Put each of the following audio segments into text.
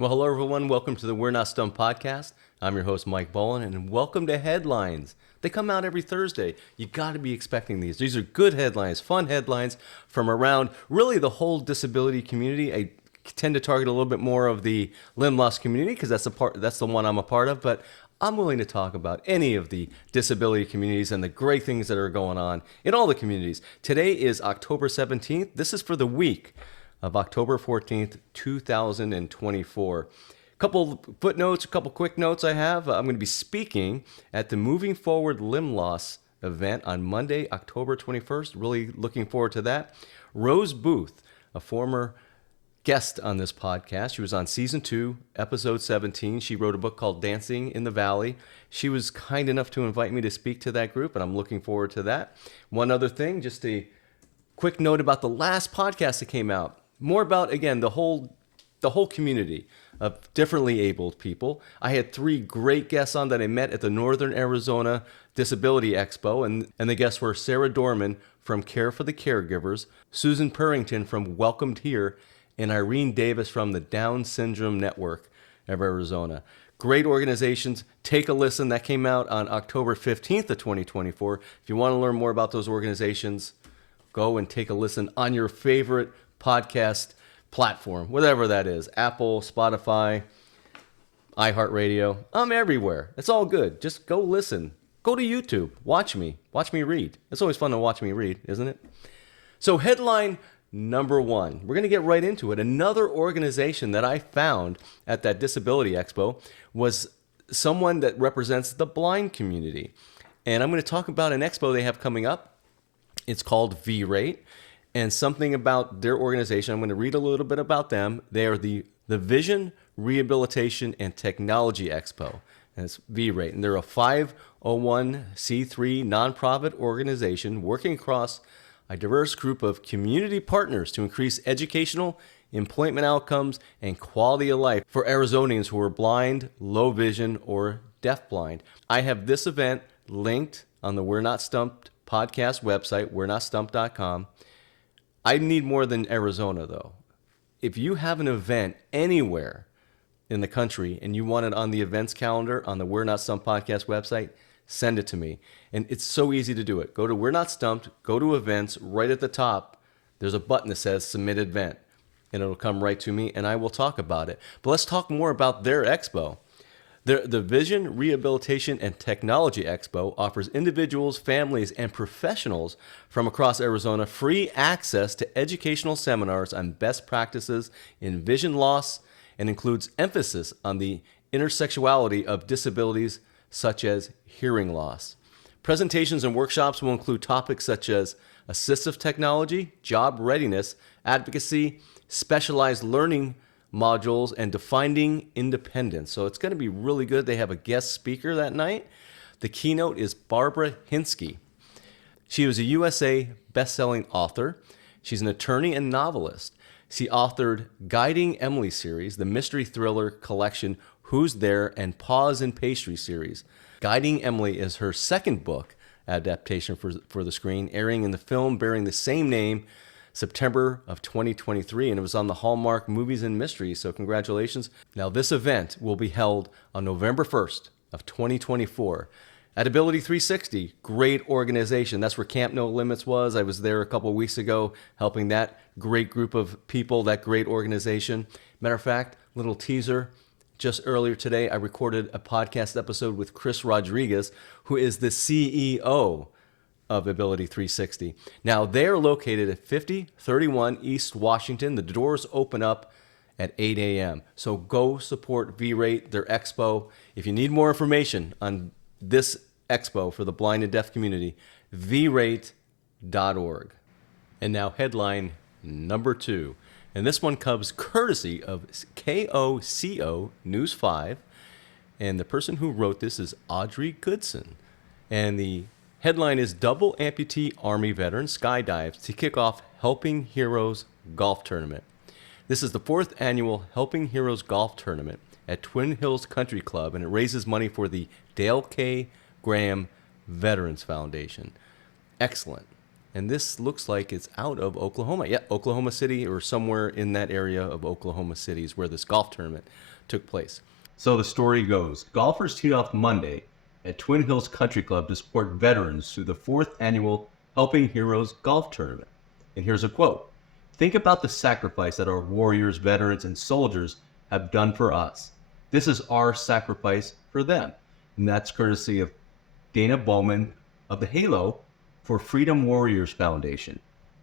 Well, hello everyone. Welcome to the We're Not Stumped podcast. I'm your host, Mike Bolland, and welcome to Headlines. They come out every Thursday. You got to be expecting these. These are good headlines, fun headlines from around really the whole disability community. I tend to target a little bit more of the limb loss community because that's the one I'm a part of, but I'm willing to talk about any of the disability communities and the great things that are going on in all the communities. Today is October 17th. This is for the week of October 14th, 2024. A couple footnotes, a couple quick notes I have. I'm going to be speaking at the Moving Forward Limb Loss event on Monday, October 21st. Really looking forward to that. Rose Booth, a former guest on this podcast. She was on season 2, episode 17. She wrote a book called Dancing in the Valley. She was kind enough to invite me to speak to that group, and I'm looking forward to that. One other thing, just a quick note about the last podcast that came out. More about, again, the whole community of differently abled people. I had 3 great guests on that I met at the Northern Arizona Disability Expo, and the guests were Sarah Dorman from Care for the Caregivers, Susan Purrington from Welcomed Here, and Irene Davis from the Down Syndrome Network of Arizona. Great organizations. Take a listen. That came out on October 15th of 2024. If you want to learn more about those organizations, go and take a listen on your favorite podcast platform, whatever that is. Apple, Spotify, iHeartRadio. I'm everywhere. It's all good. Just go listen. Go to YouTube. Watch me read. It's always fun to watch me read, isn't it? So headline number 1. We're going to get right into it. Another organization that I found at that Disability Expo was someone that represents the blind community. And I'm going to talk about an expo they have coming up. It's called VRATE. And something about their organization, I'm going to read a little bit about them. They are the Vision, Rehabilitation, and Technology Expo. And it's VRATE. And they're a 501c3 nonprofit organization working across a diverse group of community partners to increase educational, employment outcomes, and quality of life for Arizonians who are blind, low vision, or deafblind. I have this event linked on the We're Not Stumped podcast website, we'renotstumped.com. I need more than Arizona, though. If you have an event anywhere in the country and you want it on the events calendar on the We're Not Stumped podcast website, send it to me. And it's so easy to do it. Go to We're Not Stumped, go to events. Right at the top, there's a button that says Submit Event, and it'll come right to me, and I will talk about it. But let's talk more about their expo. The Vision, Rehabilitation, and Technology Expo offers individuals, families, and professionals from across Arizona free access to educational seminars on best practices in vision loss and includes emphasis on the intersectionality of disabilities such as hearing loss. Presentations and workshops will include topics such as assistive technology, job readiness, advocacy, specialized learning modules, and defining independence. So it's going to be really good. They have a guest speaker that night. The keynote is Barbara Hinsky. She was a USA best-selling author. She's an attorney and novelist. She authored Guiding Emily series, the mystery thriller collection Who's There, and Paws and Pastry series. Guiding Emily is her second book adaptation for the screen, airing in the film bearing the same name September of 2023, and it was on the Hallmark Movies and Mysteries, so congratulations. Now, this event will be held on November 1st of 2024 at Ability 360, great organization. That's where Camp No Limits was. I was there a couple of weeks ago helping that great group of people, that great organization. Matter of fact, little teaser, just earlier today, I recorded a podcast episode with Chris Rodriguez, who is the CEO of Ability 360. Now, they're located at 5031 East Washington. The doors open up at 8 a.m. So go support VRATE, their expo. If you need more information on this expo for the blind and deaf community, vrate.org. And now headline number 2. And this one comes courtesy of KOCO News 5. And the person who wrote this is Audrey Goodson. And the headline is Double Amputee Army Veteran Skydives to kick off Helping Heroes Golf Tournament. This is the 4th annual Helping Heroes Golf Tournament at Twin Hills Country Club, and it raises money for the Dale K. Graham Veterans Foundation. Excellent. And this looks like it's out of Oklahoma. Yeah, Oklahoma City, or somewhere in that area of Oklahoma City is where this golf tournament took place. So the story goes, golfers teed off Monday at Twin Hills Country Club to support veterans through the 4th annual Helping Heroes Golf Tournament. And here's a quote. Think about the sacrifice that our warriors, veterans, and soldiers have done for us. This is our sacrifice for them. And that's courtesy of Dana Bowman of the Halo for Freedom Warriors Foundation.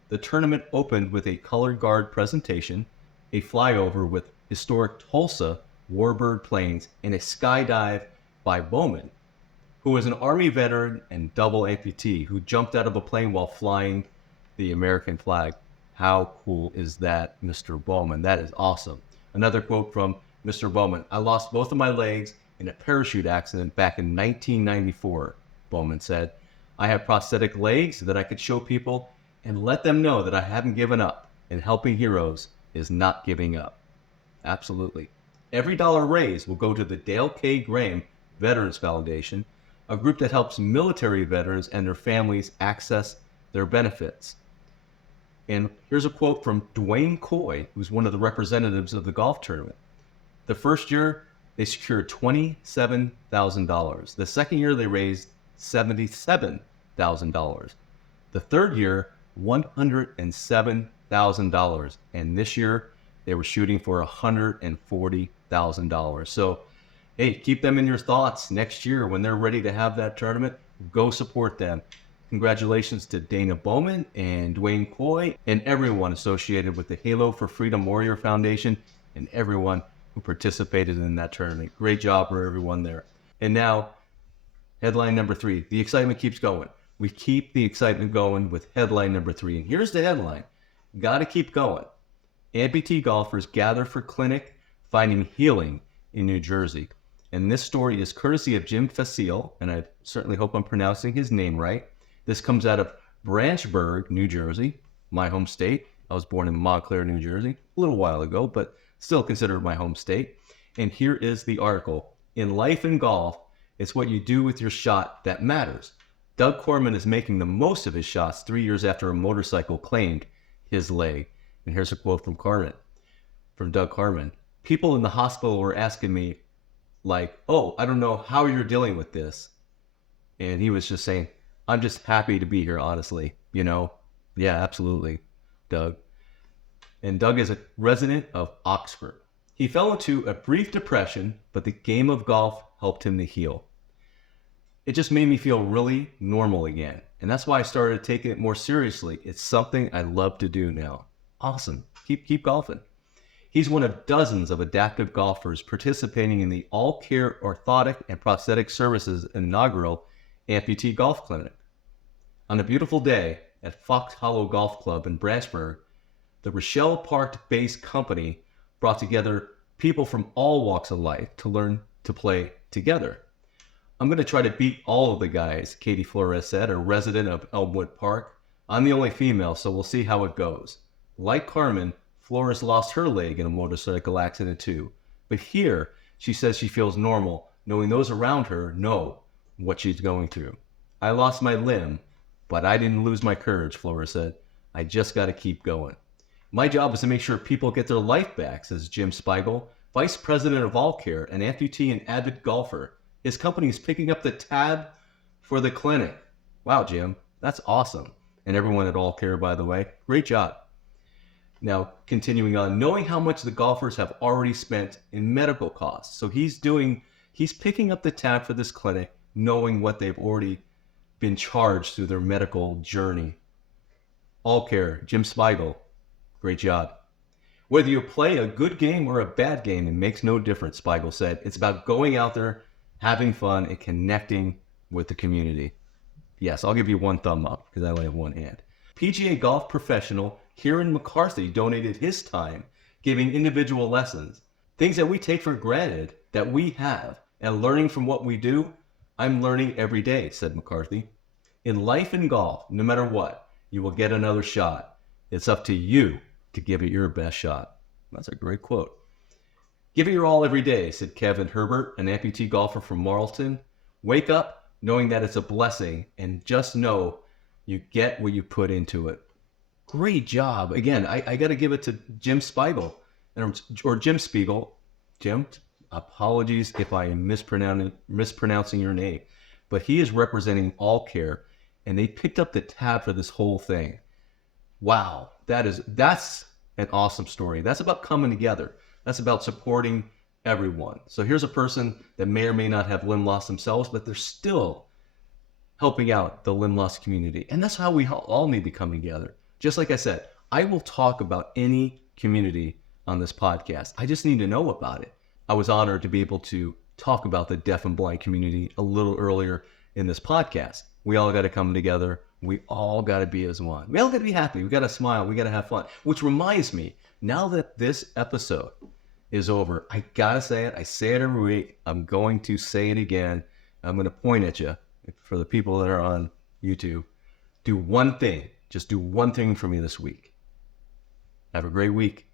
The tournament opened with a color guard presentation, a flyover with historic Tulsa Warbird planes, and a skydive by Bowman, who was an Army veteran and double amputee who jumped out of a plane while flying the American flag. How cool is that, Mr. Bowman? That is awesome. Another quote from Mr. Bowman. I lost both of my legs in a parachute accident back in 1994, Bowman said. I have prosthetic legs that I could show people and let them know that I haven't given up, and helping heroes is not giving up. Absolutely. Every dollar raised will go to the Dale K. Graham Veterans Foundation, a group that helps military veterans and their families access their benefits. And here's a quote from Dwayne Coy, who's one of the representatives of the golf tournament. The first year, they secured $27,000. The second year, they raised $77,000. The third year, $107,000. And this year, they were shooting for $140,000. So, hey, keep them in your thoughts next year when they're ready to have that tournament. Go support them. Congratulations to Dana Bowman and Dwayne Coy and everyone associated with the Halo for Freedom Warrior Foundation and everyone who participated in that tournament. Great job for everyone there. And now, headline number 3. The excitement keeps going. We keep the excitement going with headline number 3. And here's the headline. Gotta keep going. Amputee golfers gather for clinic finding healing in New Jersey. And this story is courtesy of Jim Facile, and I certainly hope I'm pronouncing his name right. This comes out of Branchburg, New Jersey, my home state. I was born in Montclair, New Jersey, a little while ago, but still considered my home state. And here is the article. In life and golf, it's what you do with your shot that matters. Doug Corman is making the most of his shots 3 years after a motorcycle claimed his leg. And here's a quote from Doug Corman. People in the hospital were asking me, like, oh, I don't know how you're dealing with this. And he was just saying, I'm just happy to be here, honestly. You know? Yeah, absolutely, Doug. And Doug is a resident of Oxford. He fell into a brief depression, but the game of golf helped him to heal. It just made me feel really normal again. And that's why I started taking it more seriously. It's something I love to do now. Awesome. Keep golfing. He's one of dozens of adaptive golfers participating in the All Care Orthotic and Prosthetic Services inaugural Amputee Golf Clinic. On a beautiful day at Fox Hollow Golf Club in Branchburg, the Rochelle Park-based company brought together people from all walks of life to learn to play together. I'm going to try to beat all of the guys, Katie Flores said, a resident of Elmwood Park. I'm the only female, so we'll see how it goes. Like Carmen, Flores lost her leg in a motorcycle accident too. But here, she says she feels normal, knowing those around her know what she's going through. I lost my limb, but I didn't lose my courage, Flores said. I just got to keep going. My job is to make sure people get their life back, says Jim Spiegel, Vice President of All Care, an amputee and avid golfer. His company is picking up the tab for the clinic. Wow, Jim, that's awesome. And everyone at All Care, by the way, great job. Now, continuing on, knowing how much the golfers have already spent in medical costs. So he's picking up the tab for this clinic, knowing what they've already been charged through their medical journey. All Care, Jim Spiegel, great job. Whether you play a good game or a bad game, it makes no difference, Spiegel said. It's about going out there, having fun, and connecting with the community. Yes, I'll give you one thumb up because I only have one hand. PGA golf professional Kieran McCarthy donated his time giving individual lessons, things that we take for granted that we have, and learning from what we do. I'm learning every day, said McCarthy. In life and golf, no matter what, you will get another shot. It's up to you to give it your best shot. That's a great quote. Give it your all every day, said Kevin Herbert, an amputee golfer from Marlton. Wake up knowing that it's a blessing, and just know You get what you put into it. Great job. Again, I got to give it to Jim Spiegel, or Jim Spiegel. Jim, apologies if I am mispronouncing your name, but he is representing All Care, and they picked up the tab for this whole thing. Wow, that's an awesome story. That's about coming together. That's about supporting everyone. So here's a person that may or may not have limb loss themselves, but they're still helping out the limb loss community. And that's how we all need to come together. Just like I said, I will talk about any community on this podcast. I just need to know about it. I was honored to be able to talk about the deaf and blind community a little earlier in this podcast. We all got to come together. We all got to be as one. We all got to be happy. We got to smile. We got to have fun. Which reminds me, now that this episode is over, I got to say it. I say it every week. I'm going to say it again. I'm going to point at you. For the people that are on YouTube, do one thing. Just do one thing for me this week. Have a great week.